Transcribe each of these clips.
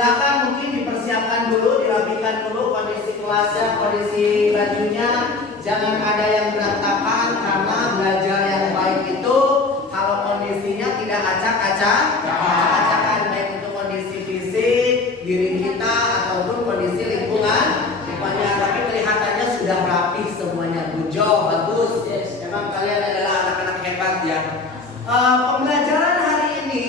silakan mungkin dipersiapkan dulu, dirapikan dulu kondisi kelasnya, kondisi bajunya. Jangan ada yang berantakan karena belajar yang baik itu kalau kondisinya tidak acak-acakan, baik itu kondisi fisik diri kita ataupun kondisi lingkungan. Tapi kelihatannya sudah rapi semuanya, bujo, bagus. Memang kalian adalah anak-anak hebat ya. Pembelajaran hari ini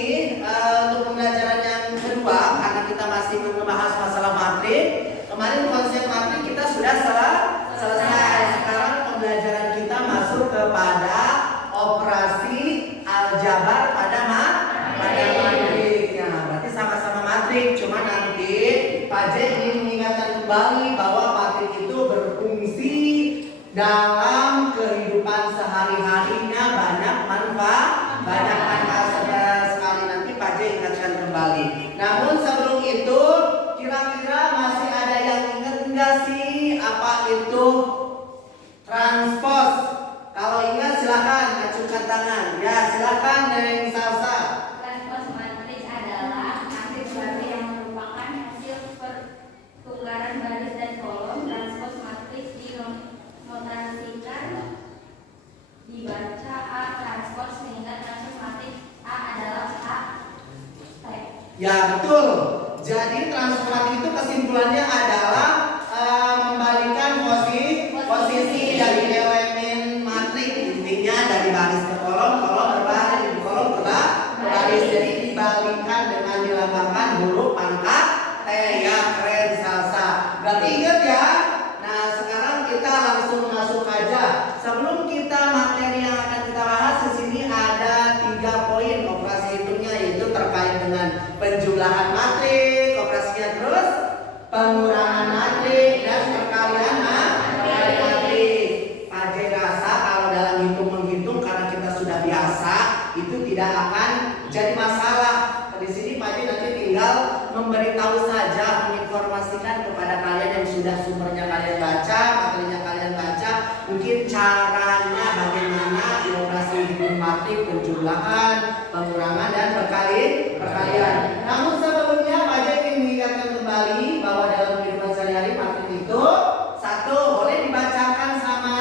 untuk pembelajaran yang kedua, karena kita masih membahas masalah matrik. Kemarin konsep matrik kita sudah selesai. Sekarang pembelajaran kita masuk kepada operasi aljabar pada matrik. Ya, berarti sama-sama matrik. Cuma nanti Pak J ingin mengingatkan kembali bahwa matrik itu berfungsi dalam kehidupan sehari-harinya, banyak manfaat sekali. Nanti Pak J ingatkan kembali. Namun sebelum itu, kira-kira masih ada yang ingat enggak sih apa itu transpos? Kalau ingat silakan acungkan tangan. Ya, silakan Neng Salsa. Transpos matriks adalah matriks baru yang merupakan hasil pertukaran baris dan kolom. Transpos matriks dinotasikan dibaca A transpos sehingga transpos matriks A adalah A step. Ya, betul. Jadi transpos matriks itu kesimpulannya adalah membalikan posisi dari elemen matriks. Intinya dari baris ke kolom, kolom berbaris, kolom ke baris. Jadi dibalikan dengan dilambangkan huruf pangkat T. Ya, keren Salsa. Berarti ingat ya. Nah, sekarang kita langsung masuk aja. Sebelum kita materi yang akan kita bahas, di sini ada 3 poin operasi hitungnya, yaitu terkait dengan penjumlahan matrik, operasinya, terus pengurangan matrik dan perkalian matrik. Pak J rasa kalau dalam hitung-menghitung karena kita sudah biasa, itu tidak akan jadi masalah. Di sini Pak J nanti tinggal memberitahu saja, menginformasikan kepada kalian yang sudah sumbernya kalian baca, materinya kalian baca, mungkin caranya bagaimana operasi hitung matrik, penjumlahan, pengurangan dan perkalian. Namun sebelumnya Pak J ingin mengingatkan kembali bahwa dalam kehidupan sehari-hari matrik itu satu, boleh dibacakan sama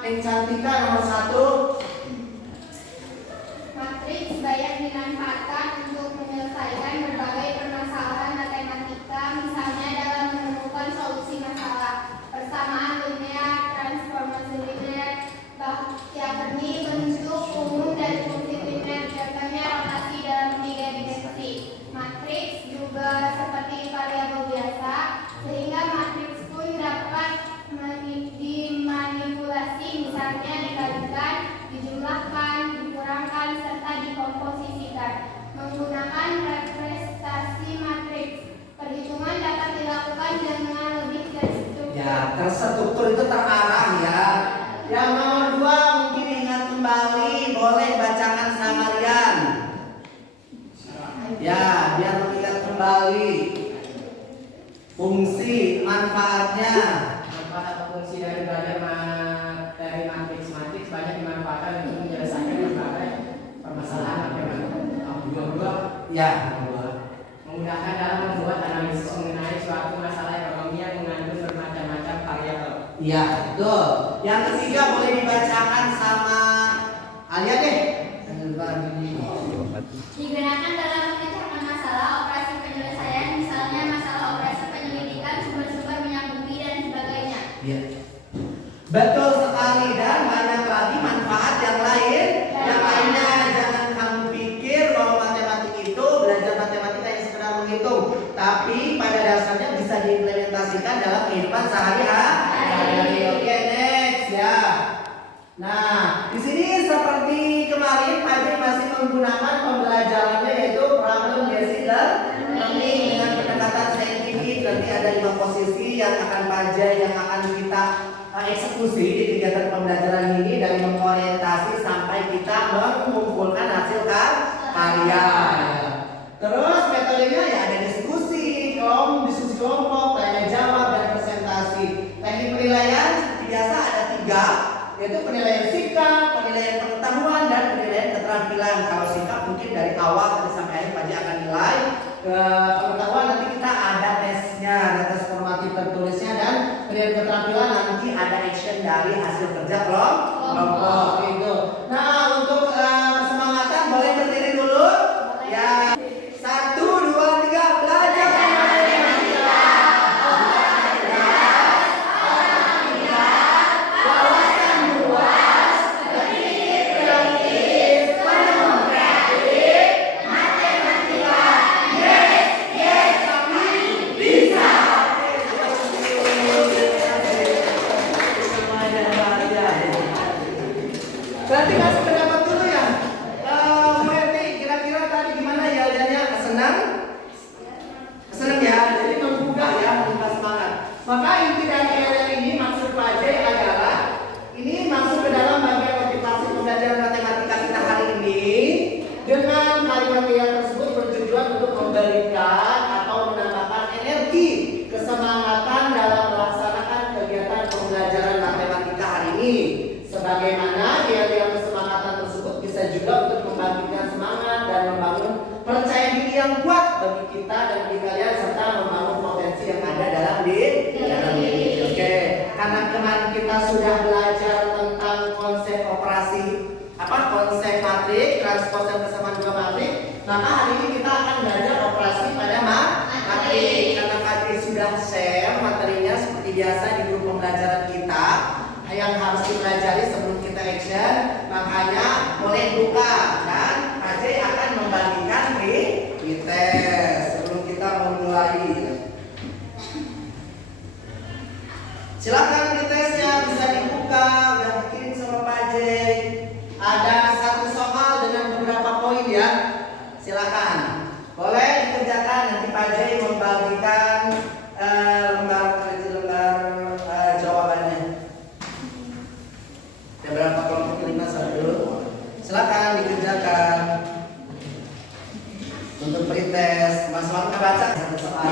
yang Cantika nomor 1. Matriks banyak dimanfaatkan untuk menyelesaikan berbagai permasalahan matematika, misalnya dalam menemukan solusi masalah persamaan linear, transformasi linear, Yaperni, bentuk umum dan fungsi linear, contohnya rotasi dalam 3 dimensi. Matriks juga seperti variabel biasa, sehingga matriks pun dapat dimanipulasi, misalnya dikalikan, dijumlahkan, dikurangkan, serta dikomposisikan. Menggunakan representasi matriks, perhitungan dapat dilakukan dengan lebih terstruktur. Ya, terstruktur itu terarah ya. Yang nomor 2 mungkin ingat kembali, boleh bacakan sama Rian. Ya, biar mengingat kembali fungsi, manfaatnya. Manfaat atau fungsi dari belajar materi matriks banyak dimanfaatkan untuk menyelesaikan berbagai permasalahan matematika. Ya, Memudahkan dalam membuat analisis mengenai suatu masalah ekonomi yang mengandung bermacam-macam variabel. ya, betul. Yang ketiga boleh dibacakan sama Alia deh. Digunakan dalam memecahkan masalah operasi penyelesaian, misalnya masalah operasi penyelidikan, sumber-sumber minyak bumi dan sebagainya. Ya. Betul sekali, dan banyak lagi manfaat yang lain. Yang lainnya jangan kamu pikir bahwa matematik itu belajar matematika yang sekedar menghitung, tapi pada dasarnya bisa diimplementasikan dalam kehidupan sehari-hari. Oke, next ya. Nah, di sini seperti kemarin Pak J masih menggunakan pembelajarannya yaitu problem based learning dengan pendekatan saintifik. Nanti ada 5 posisi yang akan Pak J yang akan kita eksekusi di kegiatan pembelajaran ini, dari mengorientasi sampai kita mengumpulkan hasil karya. Terus metodenya ya ada diskusi kelompok, tanya jawab dan presentasi. Teknik penilaian seperti biasa ada 3, yaitu penilaian sikap, penilaian pengetahuan dan penilaian keterampilan. Kalau sikap mungkin dari awal sampai akhir Pak J akan nilai. Pengetahuan nanti kita nilai keterampilan nanti ada action dari hasil kerja kelompok itu. Nah, untuk kesemangatkan boleh berdiri dulu. Ya. 1, 2, 3 belajar. Berarti kasih pendapat dulu ya. Bu Eti, kira-kira tadi gimana ya jalannya? Senang? Senang ya. Jadi menggugah ya, menggugah semangat. Maka inti dari yang ini maksud Pak J adalah ini masuk ke dalam bagian motivasi pembelajaran matematika kita hari ini. Dengan kalimat yang tersebut bertujuan untuk memberikan atau menambahkan energi, kesemangatan dalam melaksanakan kegiatan pembelajaran matematika hari ini. Sebagaimana yel-yel kesemangatan tersebut bisa juga untuk membangkitkan semangat dan membangun percaya diri yang kuat bagi kita dan bagi kalian serta membangun potensi yang ada dalam diri. Oke, karena kemarin kita sudah belajar tentang konsep operasi konsep matrik, transpose dan persamaan dua matrik, maka hari ini kita akan belajar operasi pada matrik. Karena Kak sudah share materinya seperti biasa di grup pembelajaran kita yang harus dipelajari sebelum kita action, makanya boleh buka dan Kak akan membagikan di tes sebelum kita memulai. Silakan di tesnya bisa dibuka, udah dikirim sama Pak J. Ada satu soal dengan beberapa poin ya. Silakan. Boleh dikerjakan, nanti Pak J membagikan lembar jawabannya. Ada berapa kelompok kelima satu? Silakan dikerjakan. Untuk pretest, Mas Wan baca satu soal.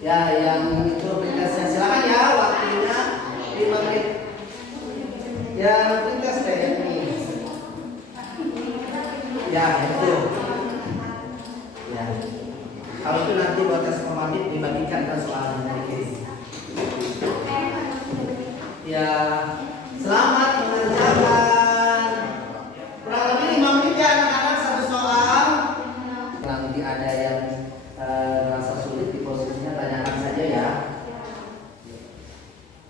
Ya, yang itu pretestnya silakan ya, waktunya 5 menit. Ya, pretest kayak ini. Ya, itu. Ya. Kalau itu nanti buat tes formatif dibagikan ke soal dari kiri. Ya, selamat mengerjakan. Kurang lebih 5 menit ya anak-anak satu soal. Nanti ada yang merasa sulit di posisinya tanyakan saja ya.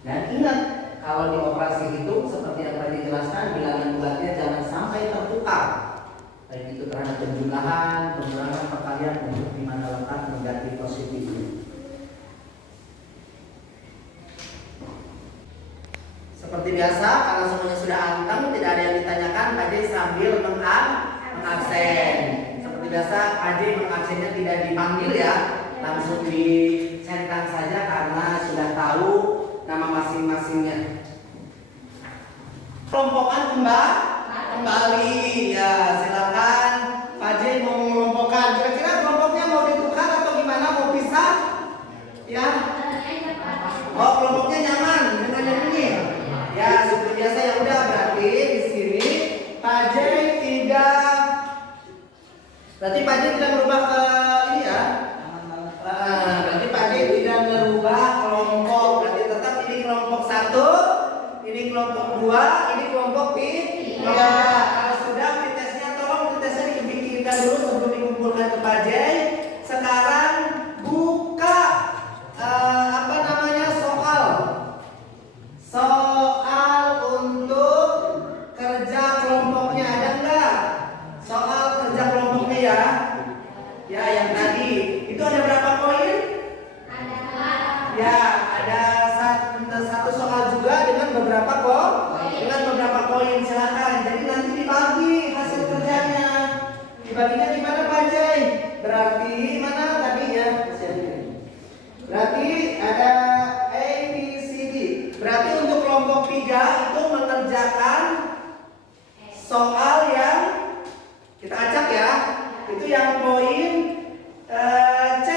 Dan ingat, kalau di operasi itu seperti yang tadi dijelaskan, bilangan bulatnya jangan sampai tertukar. Baik itu terhadap penjumlahan, pengurangan, perkalian untuk di mana letak negatif positif. Seperti biasa, karena semuanya sudah anteng, tidak ada yang ditanyakan, Pak J sambil mengabsen. Seperti biasa, Pak J mengabsennya tidak dipanggil ya, langsung dicentang saja karena sudah tahu nama masing-masingnya. Kelompokan kembali ya, silakan Pak J mau mengelompokkan. Kira-kira kelompoknya mau ditukar atau gimana, mau pisah? Ya. Oh, kelompoknya nyaman dengan yang ini. Ya, seperti biasa ya udah, berarti di sini Pak J tidak merubah ke ini ya. Berarti Pak J tidak merubah kelompok. Berarti tetap ini kelompok 1, ini kelompok 2, ini kelompok 3. Kalau sudah pretestnya tolong pretestnya dipikirkan dulu sebelum dikumpulkan ke Pak J. Sekarang buka soal untuk kerja kelompoknya, ada enggak? Soal kerja kelompoknya ya. Ya, yang tadi itu ada berapa poin? Ya, ada satu soal juga dengan beberapa poin. Silakan. Jadi nanti dibagi hasil kerjanya. Dibaginya gimana Pak J? Berarti mana tadi ya? Berarti ada A, B, C, D. Berarti untuk kelompok 3 itu mengerjakan soal yang kita acak ya. Itu yang poin C.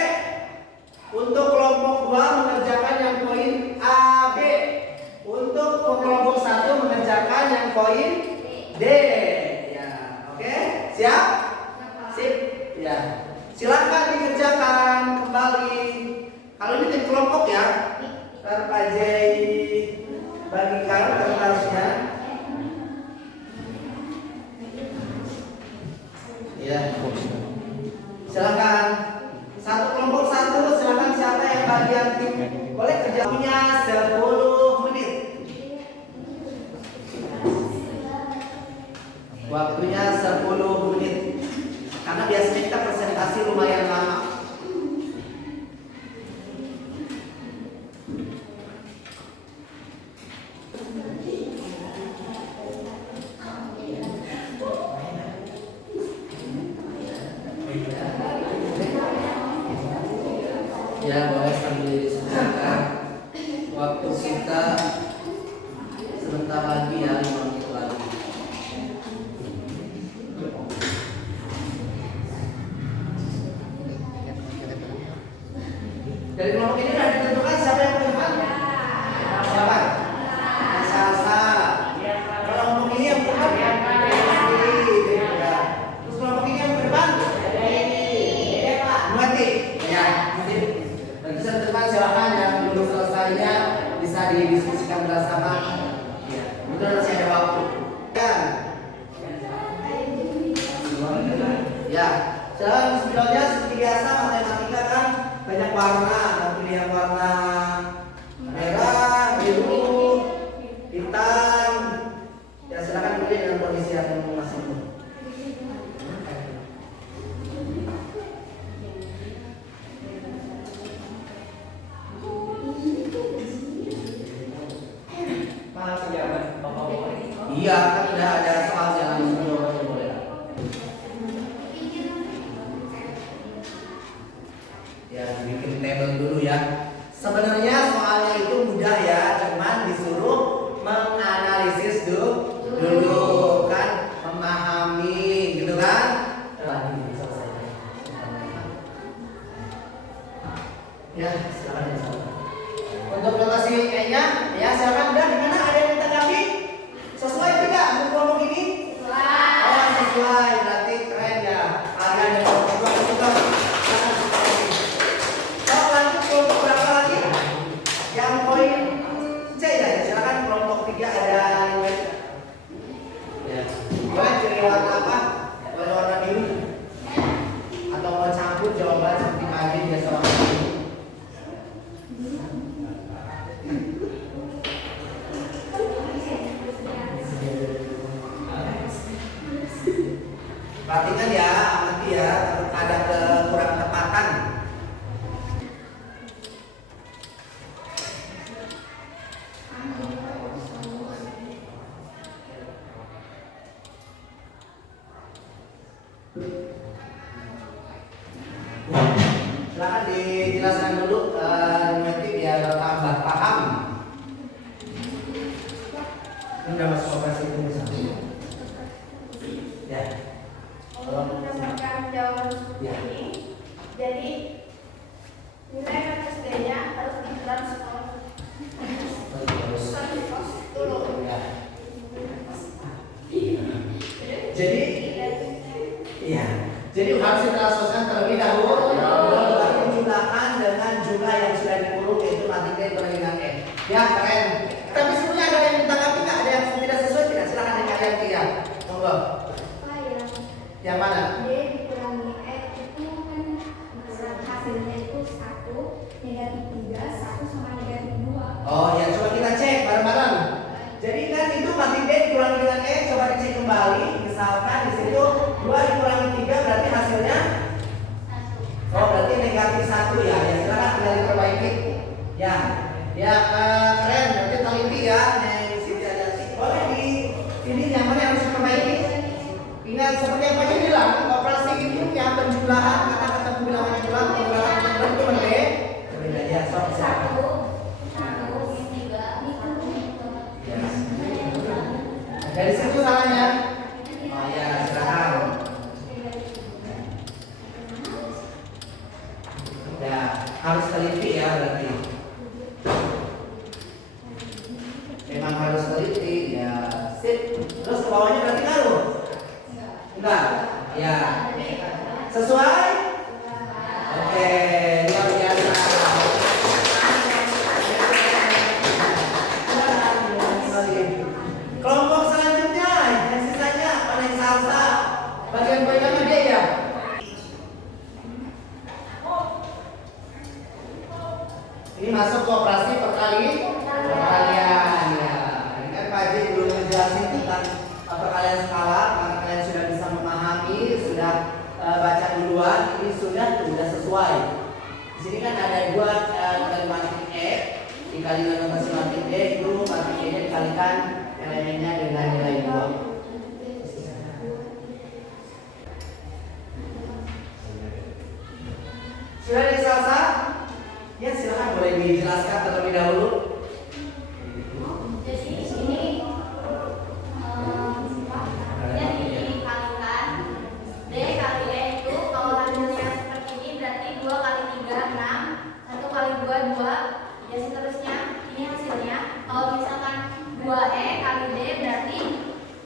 Untuk kelompok 2 mengerjakan yang poin A, B. Untuk kelompok 1 mengerjakan yang poin D. Ya, oke? Siap? Sip. Ya. Silakan dikerjakan kembali. Kalau ini tim kelompok ya, ntar Pak Jai bagikan kertasnya. Ya. Silakan. Satu kelompok satu, silakan siapa yang bagian tim boleh kerja punya 10 menit. Waktunya 10 menit. Karena biasanya kita presentasi lumayan lama. Ya, boleh sambil diskusikan. Waktu kita sebentar lagi ya, 5 menit lagi. Dari kelompok ini sudah ditentukan siapa yang berdepan? Siapa? Salsa. Kelompok ini yang berdepan? Terus kelompok ini yang berdepan? Muati. Ya. Dan terus depan silakan yang belum selesainya bisa didiskusikan bersama. Ya. Itu masih ada waktu. Ya. Silakan sebelumnya seperti biasa matematika kan banyak warna, ada pilihan warna merah, biru, hitam. Ya silakan pilih dengan kondisi yang masing-masing. Malah pejabat Bapak-bapak. Iya, kan udah ada soalnya langsung jawabannya boleh. Ya, bikin table dulu ya. Sebenarnya soalnya itu mudah ya, cuman disuruh menganalisis dulu kan, memahami gitu kan. Ya, silakan ya. Untuk lokasi E-nya, ya silakan udah di mana ada yang ditanggapi? Sesuai tidak untuk kelompok ini? Oh, sesuai, berarti keren ya. Ada yang kelompok juga. Kalau lanjut kelompok berapa lagi? Yang poin C ya, silakan kelompok 3 ada yang lain. Ya, boleh pilih warna apa? Boleh warna biru atau mau campur jawaban seperti pagi biasa warna biru. Perhatikan ya, amati ya, takut ada kekurang tepatan. Silakan dijelaskan dulu nanti biar tambah paham. Ini udah masuk operasi ini misalnya. Ya. Untuk mendapatkan jawaban Ya. ini, jadi nilai KSD-nya harus ditransfer dulu. Ya. Jadi, iya. Jadi harus ditransaksikan terlebih dahulu. Baru dijumlahkan dengan jumlah yang sudah dikurung yaitu matriks per dengan N. Ya keren. Tapi sebenarnya ada yang ditanggapi nggak? Ada yang tidak sesuai tidak? Silahkan yang kalian tiga. Monggo. Yang mana? D dikurangi X itu kan hasilnya itu 1, negatif 3, 1 sama negatif 2. Oh ya, coba kita cek bareng-bareng. Jadi kan itu matriks D dikurangi dengan N, coba dicek kembali. Misalkan di situ 2 dikurangi 3 berarti hasilnya. Oh berarti negatif 1 ya. Ya silakan tinggal diperbaiki. Ya, ya keren. Berarti teliti ya. Neng Siti Ajati. Boleh di ini yang mana yang harus diperbaiki? Ingat seperti yang Pak Jai bilang, operasi itu yang penjumlahan karena kata pembilangan jumlah penjumlahan itu berbeda ya. Sok. Dari situ salahnya. Oh ya, silakan. Ya, harus teliti ya berarti. Memang harus teliti ya. Sip. Terus ke bawahnya berarti ngaruh? Enggak. Ya. Sesuai? Oke, luar biasa. Kelompok selanjutnya, yang sisanya panen salsa. Bagian pegangan dia ya. Ini masuk kooperasi perkalian ya. Ini kan Pak Haji belum menjelaskan tentang perkalian skala, karena kalian sudah bisa memahami, sudah baca duluan, ini sudah sesuai. Di sini kan ada dua kali matrik E dikali dengan notasi matrik D, itu matrik E nya dikalikan elemennya dengan nilai 2. Sudah ada salsa? Ya silakan boleh dijelaskan terlebih dahulu. Jadi ini dia dikalikan D kali E itu kalau hasilnya seperti ini berarti 2 kali 3 6, 1 kali 2 2, ya seterusnya ini hasilnya. Kalau misalkan 2E kali D berarti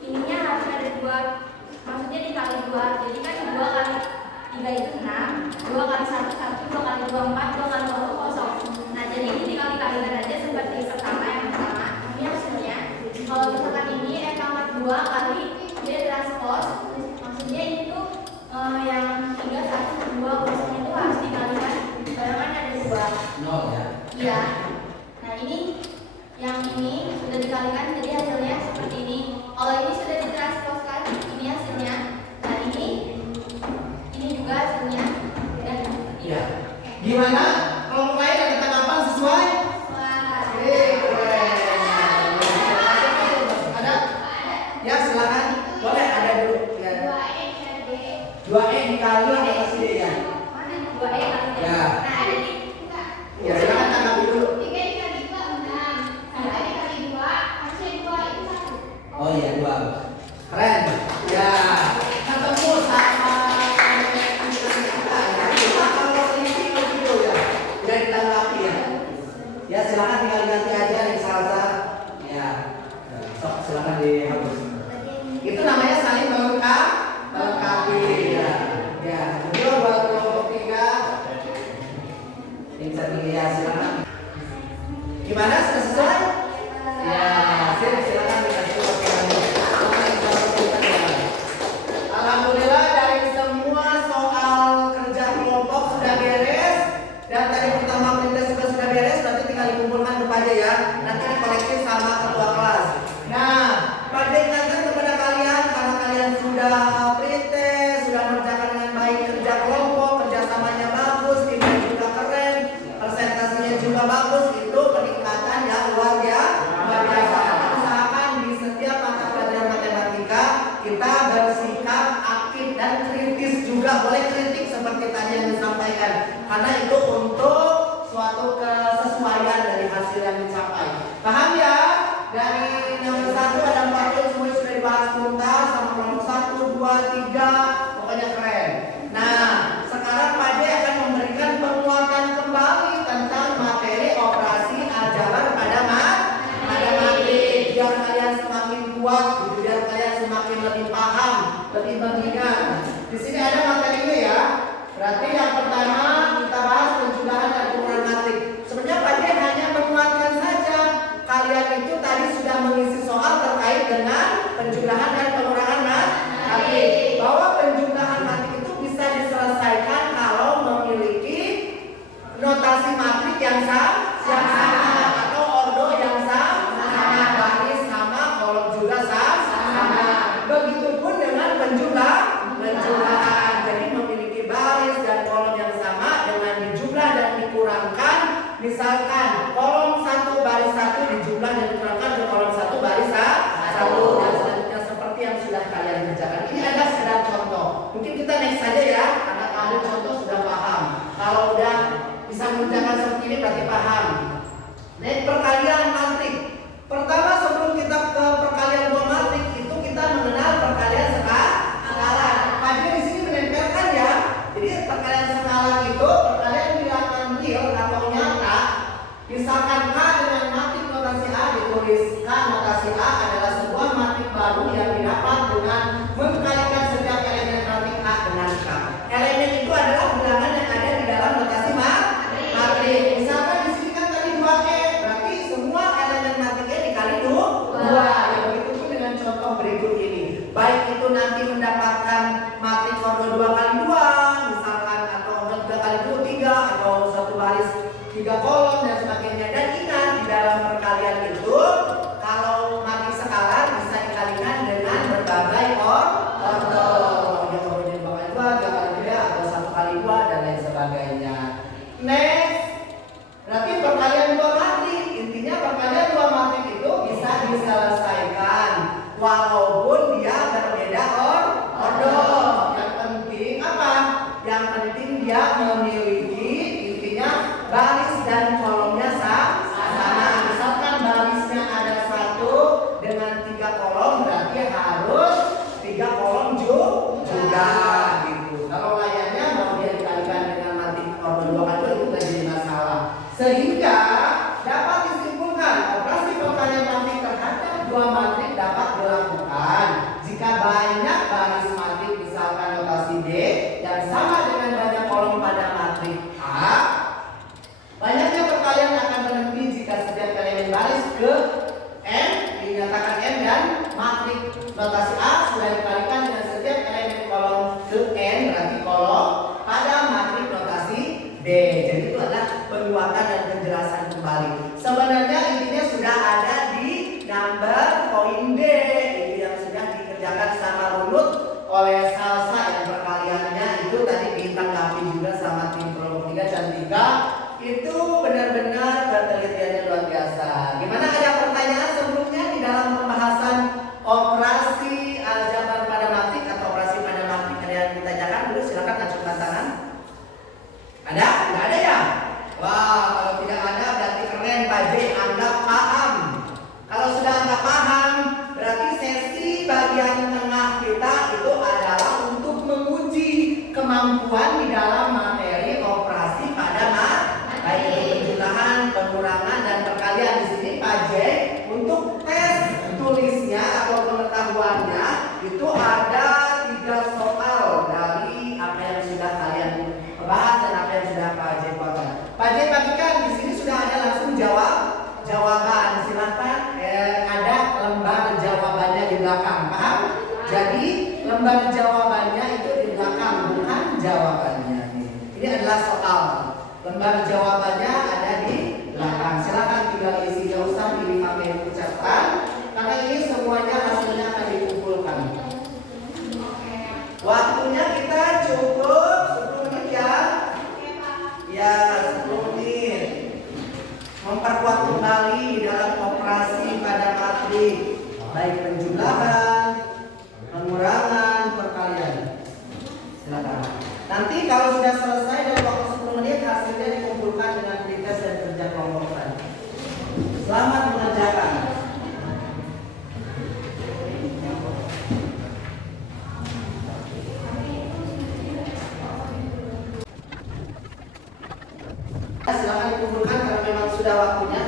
ininya harus ada 2, maksudnya dikali 2, jadi kan 2 kali 3 itu 6, 2 kali 1 1, 2 kali 2 4, 2 kali 1 kosong. Nah jadi ini dikali-kalikan aja seperti pertama yang pertama. Ini hasilnya. Kalau misalkan ini E pangkat 2 kali D transpos, maksudnya ini tuh yang 3 1 2 kosong itu harus dikalikan barengan ada 2. 0 ya. Iya. Nah ini yang ini sudah dikalikan jadi hasilnya seperti ini. Kalau ini sudah ditransposkan, ini hasilnya. Nah ini juga hasilnya. Dan Iya. Gimana? Kelompok lain ada tanggapan sesuai? wah. Ada? Ya silakan. Boleh ada dulu. Ya. 2E kali D. 2E dikali atas D ya. Mana 2E kali D? Ya. Nah ada di Ya silakan tanggapi dulu. 3 dikali 2 6. 3 dikali 2 hasilnya 2 itu 1. Oh iya 2. Keren. Ya. Ketemu sama udah ditanggapi ya. Ya silakan tinggal ganti aja nih salsa. Ya. Sok silakan dihapus. Itu namanya saling melengkapi ya. Ya. Kedua buat kelompok 3. Ini satu ya silakan. Gimana sudah sesuai? Ya, silakan dikasih waktu. Alhamdulillah dari semua soal kerja kelompok sudah beres dan tadi pertama perintis juga sudah beres, nanti tinggal dikumpulkan ke Pak J ya, nanti dikoleksi sama ketua kelas. Nah, Pak J ingatkan kepada kalian karena kalian sudah perintis, sudah mengerjakan dengan baik kerja kelompok, kerjasamanya bagus, timnya juga keren, presentasinya juga bagus, itu peningkatan yang luar biasa. Usahakan di setiap mata pelajaran matematika kita bersikap aktif dan kritis juga, boleh kritik seperti tadi yang disampaikan, karena itu untuk suatu kesesuaian dari hasil yang dicapai. Paham ya? Dari nomor 1 ada 4 poin semua sudah dibahas tuntas, sama kelompok 1, 2, 3, pokoknya keren. Nah, sekarang Pak D akan memberikan penguatan kembali tentang materi operasi aljabar pada matematik, biar kalian semakin kuat, biar kalian semakin lebih paham, lebih mengingat. Di sini ada materinya ya. Berarti yang pertama kita bahas penjumlahan dan pengurangan matrik. Sebenarnya Pak D hanya menguatkan saja. Kalian itu tadi sudah mengisi soal terkait dengan penjumlahan dan pengurangan matrik. Bahwa penjumlahan matrik itu bisa diselesaikan kalau memiliki notasi matrik yang sama atau ordo yang sama, baris sama, kolom juga sama. Begitupun dengan penjumlahan. Jadi memiliki baris dan kolom yang sama dengan dijumlah dan dikurangkan. Misalkan kolom 1 baris 1 dijumlah dan dikurangkan ke kolom 1 baris 1 dan selanjutnya seperti yang sudah kalian kerjakan. Ini ada sekedar contoh. Mungkin kita next saja ya, karena kamu contoh sudah paham. Kalau udah bisa mengerjakan seperti ini berarti paham. Nah, perkalian matrik. Pertama sebelum kita ke perkalian dua matrik itu kita mengenal perkalian skala. Tadi di sini menempelkan ya. Jadi perkalian skala itu perkalian bilangan real atau nyata. Misalkan K dengan matrik notasi A ditulis K notasi A adalah sebuah matrik baru yang didapat dengan mengkalikan setiap elemen matrik A dengan K. Elemen itu adalah bilangan yang ada di dalam ordo 2 kali 2 misalkan, atau ordo 3 kali 2 3, atau satu baris 3 kolom dan sebagainya. Dan ingat, di dalam perkalian itu kalau matrik skala bisa dikalikan dengan berbagai ordo. Yang ordo 2 kali 2, 3 kali 3, atau 1 kali 2 dan lain sebagainya. Next, berarti perkalian 2 matrik. Intinya perkalian 2 matrik itu bisa diselesaikan walaupun dia berbeda ordo. Yang penting apa? Yang penting dia memiliki, intinya baris dan kolomnya sama. Misalkan barisnya ada 1 dengan 3 kolom, berarti harus 3 kolom juga gitu. Kalau layarnya mau dia dikalikan dengan matrik ordo 2 kali 2 itu tidak jadi masalah. Sehingga dapat disimpulkan operasi perkalian matrik terhadap 2 matrik dapat dilakukan jika banyak baris matrik, misalkan notasi D yang sama dengan banyak kolom pada matrik A. Banyaknya perkalian akan berhenti jika setiap elemen baris ke M dinyatakan M dan matrik notasi A sudah dikalikan dengan setiap elemen kolom ke N, berarti kolom pada matrik notasi D. Jadi itu adalah penguatan dan penjelasan kembali. Sebenarnya intinya sudah ada di number poin D, itu yang sudah dikerjakan sama runut oleh Salsa yang perkaliannya itu tadi ditanggapi juga sama tim kelompok 3 dan 3. Itu benar-benar penelitiannya luar biasa. Gimana, ada pertanyaan sebelumnya di dalam pembahasan operasi aljabar pada matrik atau operasi pada matrik? Ada yang ditanyakan dulu, silakan ajukan tangan. Ada? Nggak ada ya? Wah, kalau tidak ada berarti keren, Pak J, anggap paham. Kalau sudah anggap paham, berarti sesi bagian tengah kita itu adalah untuk menguji kemampuan di dalam materi operasi pada matrik, baik itu penjumlahan, pengurangan, dan perkalian. Di sini Pak J untuk tes tulisnya atau pengetahuannya itu ada 3 soal dari apa yang sudah kalian bahas dan apa yang sudah Pak J buatkan. Pak J bagikan di sini sudah ada langsung jawaban. Silahkan ada lembar jawabannya di belakang, paham? Jadi lembar jawabannya itu di belakang, bukan jawabannya. Ini adalah soal. Lembar jawabannya ada di belakang. Silahkan tinggal isi, nggak usah dipakai ucapan, karena ini semuanya hasilnya akan dikumpulkan. Waktunya kita cukup 10 menit ya. Ya, 10 menit. Memperkuat kembali dalam operasi pada matrik, baik penjumlahan, pengurangan, perkalian. Silakan. Nanti kalau sudah selesai dalam waktu 10 menit hasilnya dikumpulkan dengan pretest dan kerja kelompok tadi. Selamat mengerjakan. Silakan dikumpulkan karena memang sudah waktunya.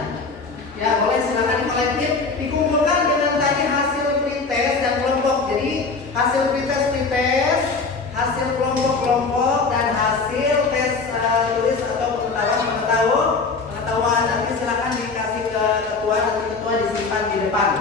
Ya, boleh silakan dikolektif, dikumpulkan dengan tadi hasil pretest dan kelompok. Jadi hasil pretest, hasil kelompok dan hasil tes tulis atau pengetahuan. Nanti silakan dikasih ke ketua, nanti ketua disimpan di depan.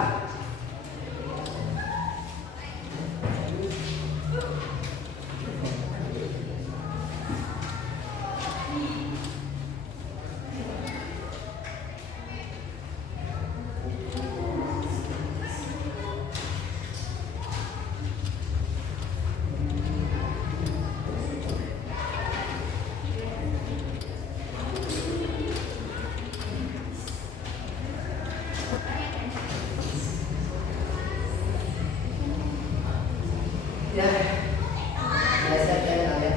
Ya, biasa ya kalian.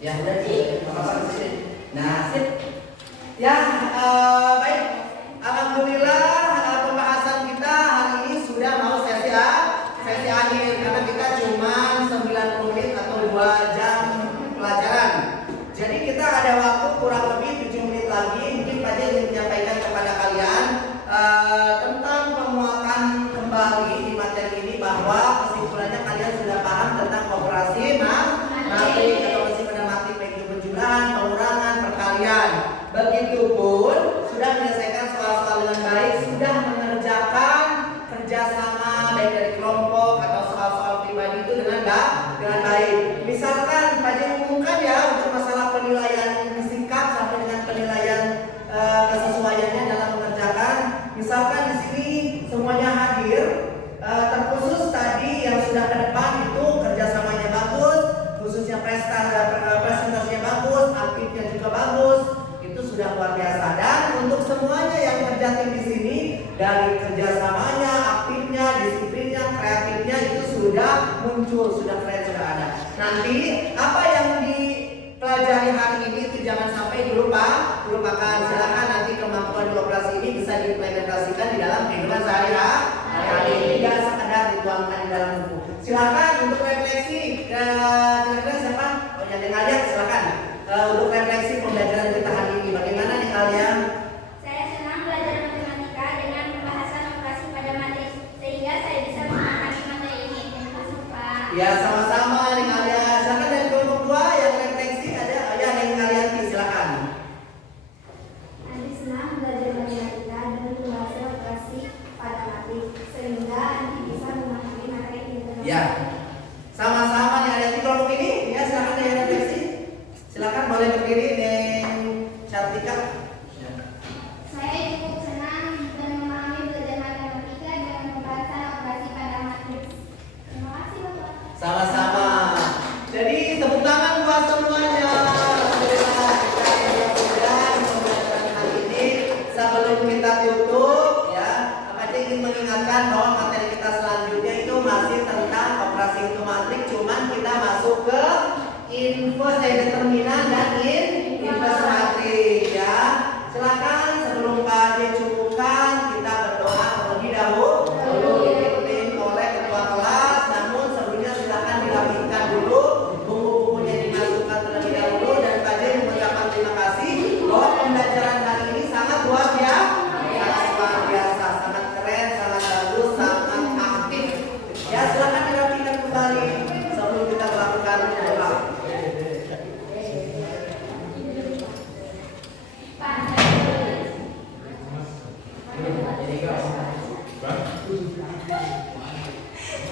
Ya udah sih, apa sih? Nah, sip. Ya, baik. Alhamdulillah pembahasan kita hari ini sudah mau sesi akhir karena kita cuma 90 menit atau 2 jam pelajaran. Jadi kita ada waktu kurang lebih 7 menit lagi. Mungkin Pak J ingin menyampaikan kepada kalian tentang penguatan kembali di materi ini, bahwa kesimpulannya kalian sudah paham tentang operasi matrik atau operasi pada matrik, baik itu dengan baik. Misalkan Pak J umumkan ya untuk masalah penilaian sikap sampai dengan penilaian kesesuaiannya dalam mengerjakan. Misalkan di sini semuanya hadir, terkhusus tadi yang sudah ke depan itu kerjasamanya bagus, khususnya presentasinya bagus, aktifnya juga bagus, itu sudah luar biasa. Dan untuk semuanya yang kerja tim di sini, dari kerjasamanya, aktifnya, disiplinnya, kreatifnya itu sudah muncul, sudah keren, sudah ada. Nanti apa yang dipelajari hari ini itu jangan sampai dilupakan. Silakan nanti kemampuan di operasi ini bisa diimplementasikan di dalam kehidupan sehari-hari, tidak sekedar dituangkan di dalam buku. Silakan untuk refleksi. Kira-kira siapa? Oh ya, dengan Alia, silakan. Untuk refleksi pembelajaran kita hari ini, bagaimana nih kalian? Saya senang belajar matematika dengan pembahasan operasi pada matriks, sehingga saya bisa memahami materi ini. Terima kasih, Pak. Ya, sama-sama dengan Alia. Silakan dari kelompok 2 yang refleksi ada dengan kalian, silakan. Andi senang belajar matematika dengan pembahasan operasi pada matriks, sehingga Andi bisa memahami materi ini. Ya, sama-sama nih ada di kelompok ini. Ya, silakan dari refleksi. Silakan boleh berdiri dengan Cantika. Saya cukup senang dan memahami belajar matematika dengan pembahasan operasi pada matriks. Terima kasih, Bapak. Sama-sama. Jadi tepuk tangan buat semuanya. Alhamdulillah kita sudah di pembelajaran kali ini. Sebelum kita tutup, ya, Pak J ingin mengingatkan bahwa materi kita selanjutnya itu masih tentang operasi hitung matrik. Cuman kita masuk ke inverse determinan dan inverse matrik, ya. Silakan sebelum Pak J cukupkan kita berdoa terlebih dahulu dipimpin oleh ketua kelas. Namun sebelumnya silakan dirapikan dulu, buku-bukunya dimasukkan terlebih dahulu, dan Pak J mengucapkan terima kasih bahwa pembelajaran hari ini sangat luar biasa, sangat keren, sangat bagus, sangat aktif. Ya, silakan dirapikan kembali sebelum kita melakukan doa.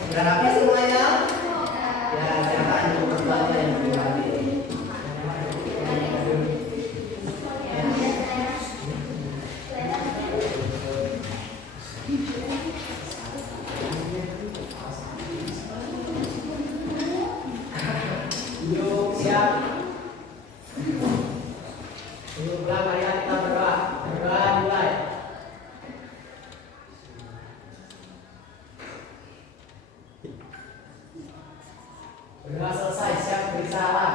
Sudah rapi semuanya? Ya, silakan untuk ketuanya yang kembali. Yuk, siap. Yuk, pulang, mari kita berdoa. Berdoa dimulai. Berdoa selesai, siap beri salam.